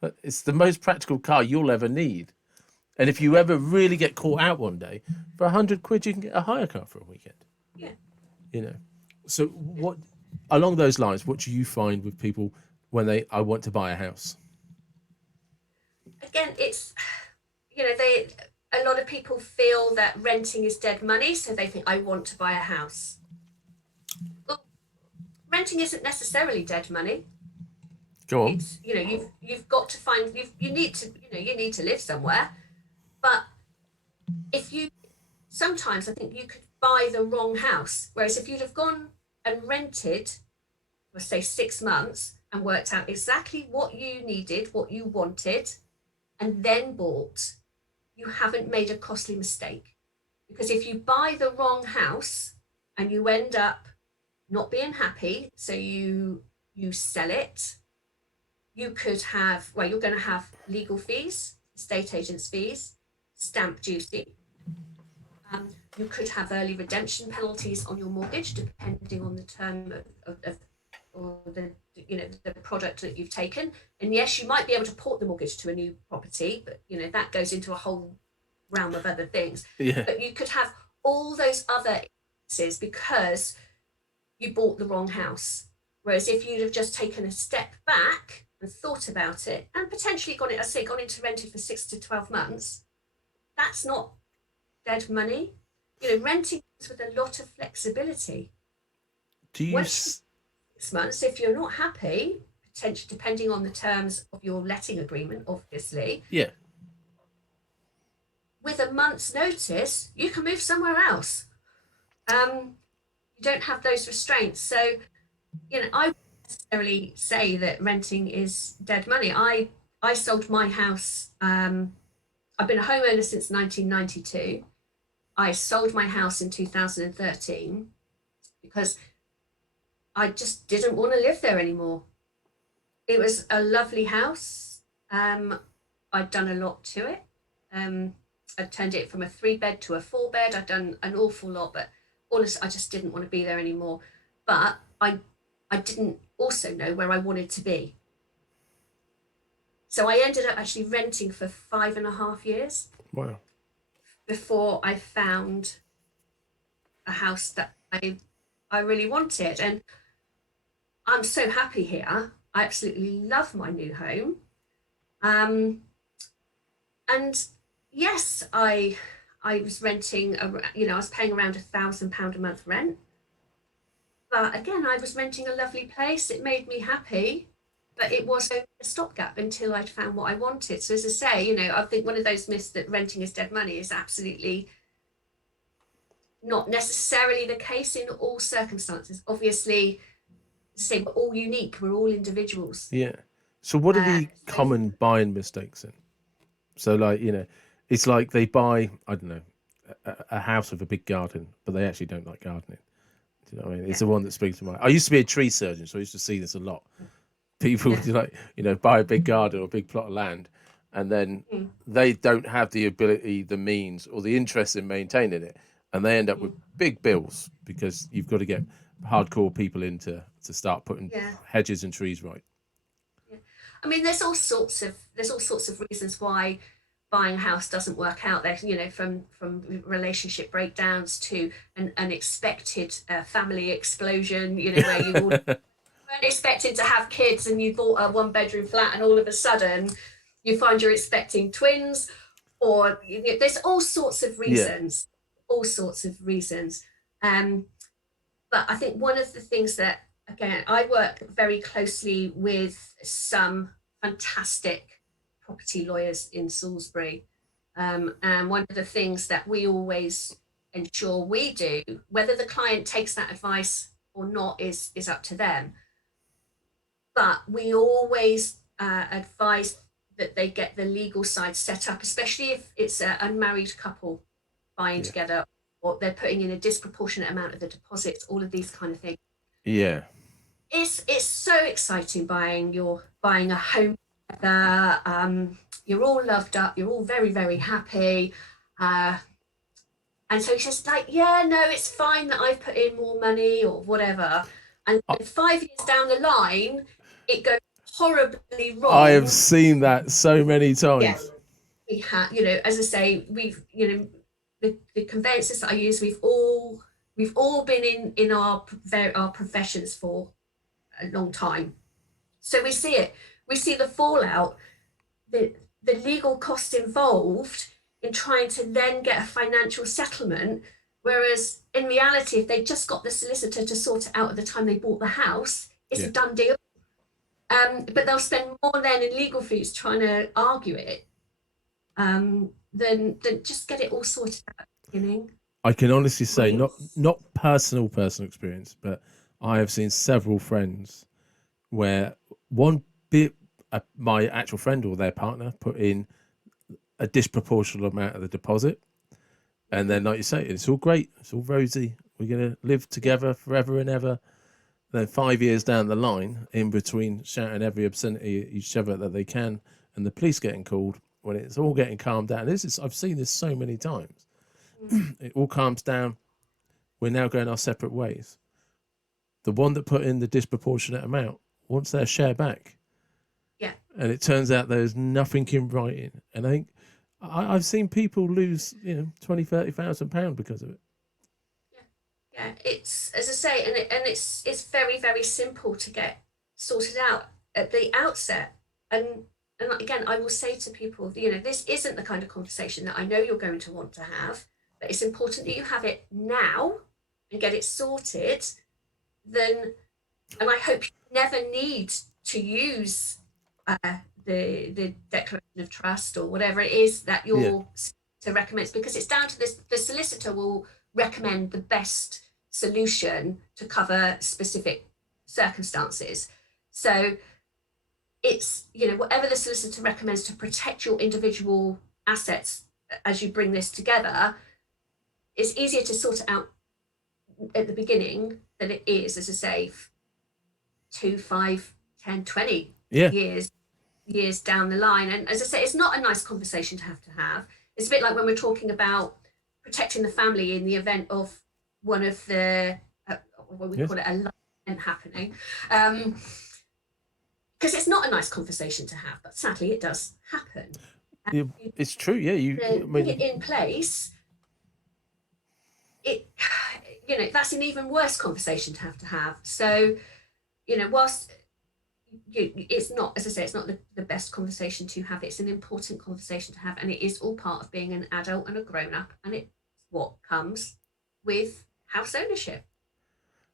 But it's the most practical car you'll ever need. And if you ever really get caught out one day, for £100 you can get a hire car for a weekend. Yeah. You know. So what along those lines, what do you find with people when I want to buy a house? Again, they a lot of people feel that renting is dead money, so they think I want to buy a house. Well, renting isn't necessarily dead money. Go on. It's you've got to find you need to you need to live somewhere. But if you sometimes I think you could buy the wrong house. Whereas if you'd have gone and rented for say 6 months and worked out exactly what you needed, what you wanted, and then bought, you haven't made a costly mistake. Because if you buy the wrong house and you end up not being happy, so you sell it, you could have, well, you're going to have legal fees, estate agents fees, stamp duty. You could have early redemption penalties on your mortgage, depending on the term of or the the product that you've taken. And yes, you might be able to port the mortgage to a new property, but that goes into a whole realm of other things. Yeah. But you could have all those other expenses because you bought the wrong house. Whereas if you'd have just taken a step back and thought about it and potentially gone into rented for 6 to 12 months, that's not dead money. Renting comes with a lot of flexibility. Do you? Once you 6 months, if you're not happy, potentially depending on the terms of your letting agreement, obviously, Yeah. with a month's notice, you can move somewhere else. You don't have those restraints. So, I wouldn't necessarily say that renting is dead money. I sold my house. I've been a homeowner since 1992. I sold my house in 2013 because I just didn't want to live there anymore. It was a lovely house. I'd done a lot to it. I turned it from a 3 bed to a 4 bed. I'd done an awful lot, but I just didn't want to be there anymore. But I didn't also know where I wanted to be. So I ended up actually renting for 5.5 years Wow. before I found a house that I really wanted. And I'm so happy here. I absolutely love my new home. Um, and yes, I was renting, I was paying around £1,000 a month rent. But again, I was renting a lovely place. It made me happy, but it was a stopgap until I'd found what I wanted. So as I say, I think one of those myths that renting is dead money is absolutely not necessarily the case in all circumstances. Obviously, say we're all unique, we're all individuals. Yeah. So what are the So common buying mistakes then? So like, it's like they buy, I don't know, a house with a big garden, but they actually don't like gardening. Do you know what I mean? It's yeah, the one that speaks to my. I used to be a tree surgeon, so I used to see this a lot. People yeah, would like, buy a big garden or a big plot of land, and then mm, they don't have the ability, the means, or the interest in maintaining it, and they end up with mm, big bills because you've got to get hardcore people in to start putting yeah, hedges and trees right. yeah. I mean, there's all sorts of reasons why buying a house doesn't work out there. From relationship breakdowns to an unexpected family explosion. Where you all weren't expecting to have kids and you bought a 1 bedroom flat and all of a sudden you find you're expecting twins, or there's all sorts of Yeah, reasons, all sorts of reasons. um but I think one of the things that, again, I work very closely with some fantastic property lawyers in Salisbury, and one of the things that we always ensure we do, whether the client takes that advice or not is up to them, but we always advise that they get the legal side set up, especially if it's an unmarried couple buying yeah, together, or they're putting in a disproportionate amount of the deposits, all of these kind of things. yeah. It's so exciting buying a home together. You're all loved up, you're all very, very happy. Uh, and so it's just like, yeah, no, it's fine that I've put in more money or whatever. And I, then 5 years down the line, it goes horribly I have wrong. seen that so many Yeah, times. we have, as I say, the conveyances that I use, we've all been in our professions for a long time. So we see it. We see the fallout. The the legal costs involved in trying to then get a financial settlement. Whereas in reality, if they just got the solicitor to sort it out at the time they bought the house, it's a Yeah. done deal. But they'll spend more then in legal fees trying to argue it, than just get it all sorted out at the beginning. I can honestly I say, mean, not personal experience, but I have seen several friends where one bit my actual friend or their partner put in a disproportionate amount of the deposit, and then like you say, it's all great, it's all rosy, we're gonna live yeah, together forever and ever. Then 5 years down the line, in between shouting every obscenity at each other that they can, and the police getting called, when it's all getting calmed down. This is I've seen this so many times. It all calms down. We're now going our separate ways. The one that put in the disproportionate amount wants their share back, yeah, and it turns out there's nothing in writing. And I think I've seen people lose, 20,000-30,000 pounds because of it. yeah, yeah. It's, as I say, and it's very very simple to get sorted out at the outset. And again, I will say to people, this isn't the kind of conversation that I know you're going to want to have, but it's important that you have it now and get it sorted. Then, and I hope you never need to use the declaration of trust or whatever it is that Yeah, your solicitor recommends, because it's down to this. The solicitor will recommend the best solution to cover specific circumstances. So it's, whatever the solicitor recommends to protect your individual assets as you bring this together, it's easier to sort it out at the beginning than it is, as I say, 2, 5, 10, 20 yeah, years down the line. And as I say, it's not a nice conversation to have. It's a bit like when we're talking about protecting the family in the event of one of the what we yes, call it, a life event happening. Because it's not a nice conversation to have, but sadly it does happen. And yeah, it's true. Yeah, I to put it mean, in place, it that's an even worse conversation to have. So, whilst it's not, as I say, it's not the best conversation to have. It's an important conversation to have, and it is all part of being an adult and a grown up, and it's what comes with house ownership.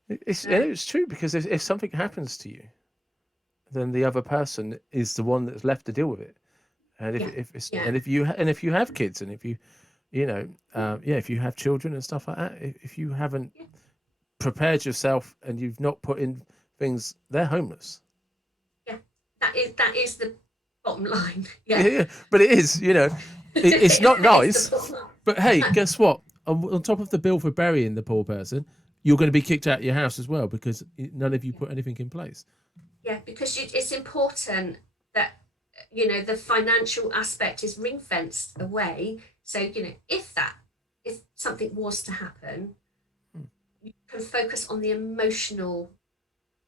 So, it's true, because if something happens to you, then the other person is the one that's left to deal with it. And yeah, yeah, if you have kids, and if if you have children and stuff like that, if you haven't yeah, prepared yourself and you've not put in things, they're homeless. yeah. That is the bottom line. Yeah, Yeah, yeah. But it is, it's not that is the nice. bottom line. But hey, No, guess what? On top of the bill for burying the poor person, you're going to be kicked out of your house as well, because none of you yeah, put anything in place. yeah, because it's important that the financial aspect is ring fenced away. So if something was to happen, you can focus on the emotional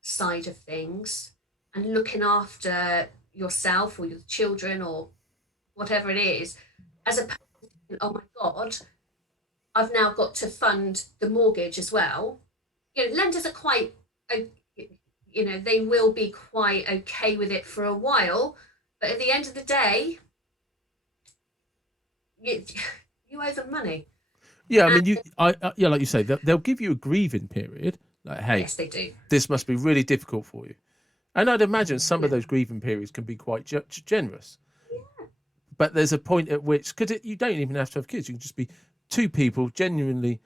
side of things and looking after yourself or your children or whatever it is, as opposed to, oh my god, I've now got to fund the mortgage as well. Lenders are quite, they will be quite okay with it for a while, but at the end of the day, you, you owe them money. Yeah, I And mean, yeah, like you say, they'll give you a grieving period. Like, hey, yes, they do. this must be really difficult for you. And I'd imagine some of Yeah. those grieving periods can be quite generous. But there's a point at which, because you don't even have to have kids, you can just be two people genuinely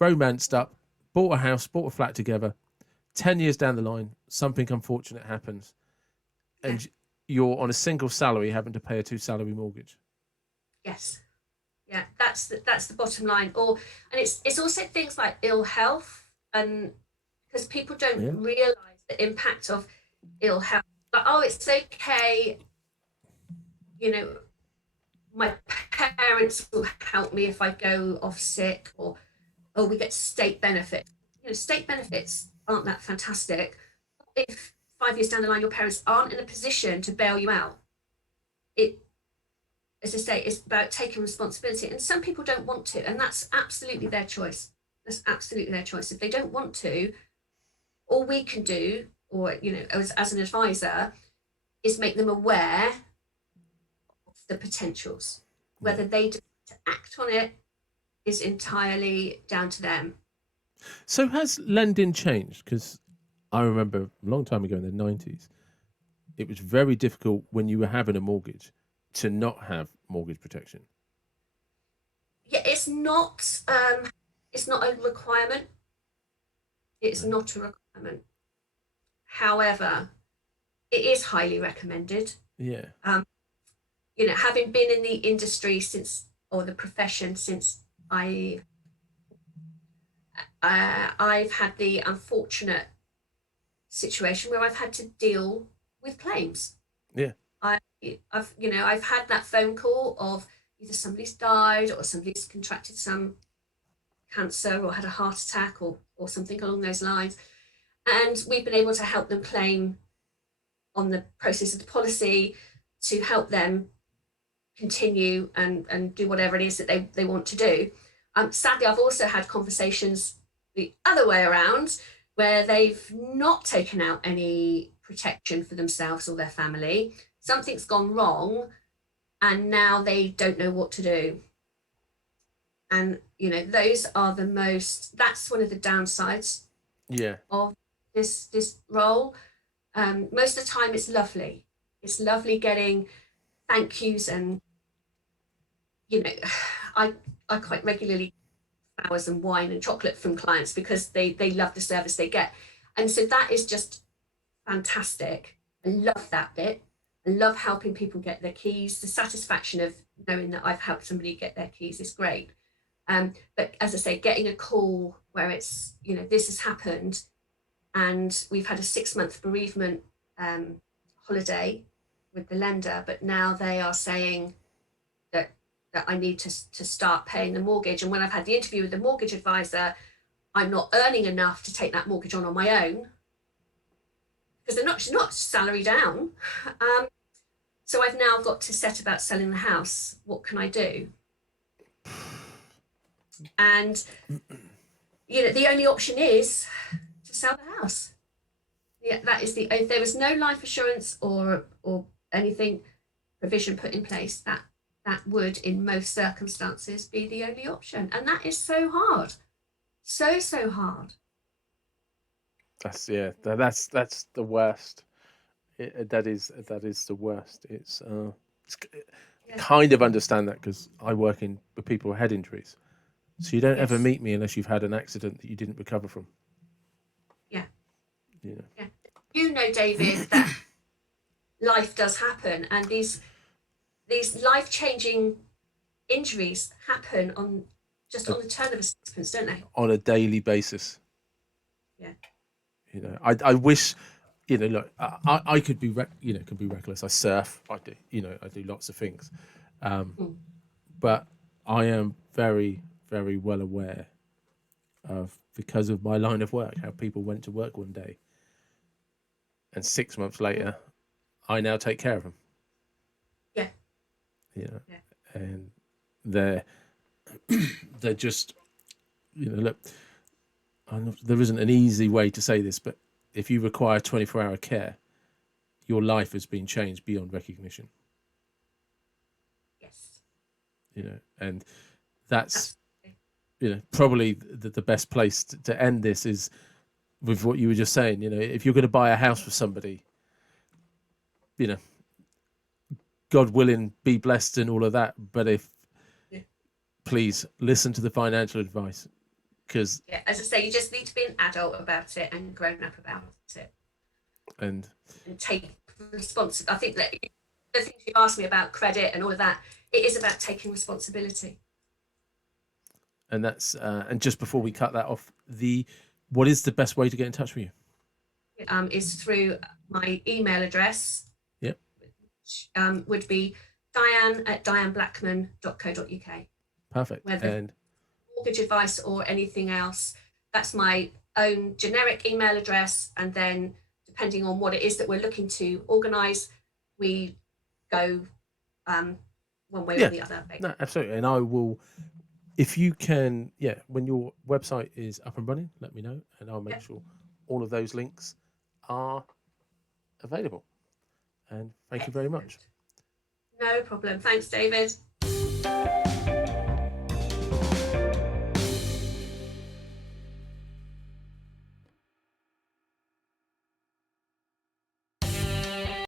romanced up, bought a house, bought a flat together. 10 years down the line, something unfortunate happens, Yeah. and you're on a single salary having to pay a two-salary mortgage. Yes. Yeah. That's the bottom line. And it's also things like ill health, and because people don't Yeah. realize the impact of ill health. Like, oh, it's okay, you know, my parents will help me if I go off sick, or oh, we get state benefits. State benefits aren't that fantastic. If 5 years down the line your parents aren't in a position to bail you out, it, as I say, it's about taking responsibility. And some people don't want to, and that's absolutely their choice. That's absolutely their choice. If they don't want to, all we can do, or as an advisor, is make them aware of the potentials. Yeah. Whether they decide to act on it is entirely down to them. So has lending changed? Because I remember a long time ago in the 90s, it was very difficult when you were having a mortgage to not have mortgage protection. Yeah, it's not a requirement. It's Right. not a requirement. However, it is highly recommended. Yeah. Um, having been in the industry since, or the profession since I, I've had the unfortunate situation where I've had to deal with claims. Yeah. I, I've had that phone call of either somebody's died or somebody's contracted some cancer or had a heart attack or something along those lines. And we've been able to help them claim on the process of the policy to help them continue and do whatever it is that they want to do. Sadly, I've also had conversations the other way around where they've not taken out any protection for themselves or their family. Something's gone wrong and now they don't know what to do. And, those are that's one of the downsides Yeah. of this role. Most of the time it's lovely. It's lovely getting thank yous and, you know, I I quite regularly flowers and wine and chocolate from clients because they love the service they get. And so that is just fantastic. I love that bit. I love helping people get their keys. The satisfaction of knowing that I've helped somebody get their keys is great. But as I say, getting a call where it's, this has happened and we've had a 6-month bereavement holiday with the lender, but now they are saying that I need to start paying the mortgage. And when I've had the interview with the mortgage advisor, I'm not earning enough to take that mortgage on my own because they're not salary down. So I've now got to set about selling the house. What can I do? And the only option is to sell the house. Yeah, that is if there was no life assurance or anything provision put in place, that would in most circumstances be the only option, and that is so hard, so hard. That's the worst. That is the worst. It's Yeah. kind of understand that because I work with people with head injuries, so you don't ever Yes. meet me unless you've had an accident that you didn't recover from. Yeah. Yeah. Yeah. David, that life does happen, and these life-changing injuries happen on the turn of a sixpence, don't they? On a daily basis. Yeah. I wish, look, I could be, could be reckless. I surf. I do lots of things, but I am very, very well aware of, because of my line of work, how people went to work one day, and 6 months later, I now take care of them. Yeah. Yeah. Yeah. And they're just, look, there isn't an easy way to say this, but if you require 24-hour care, your life has been changed beyond recognition. Yes. And that's, probably the best place to end this is with what you were just saying. If you're going to buy a house for somebody, God willing, be blessed and all of that. But please listen to the financial advice, because as I say, you just need to be an adult about it and grown up about it, and take responsibility. I think that the things you asked me about credit and all of that, it is about taking responsibility. And that's and just before we cut that off, what is the best way to get in touch with you? Is through my email address. Yep. Which would be diane@dianeblackman.co.uk. Perfect. Whether And mortgage advice or anything else, that's my own generic email address. And then depending on what it is that we're looking to organise, we go one way or the other. No, absolutely. And I will, if you can, when your website is up and running, let me know, and I'll make sure all of those links are available. And thank you very much. No problem. Thanks, David.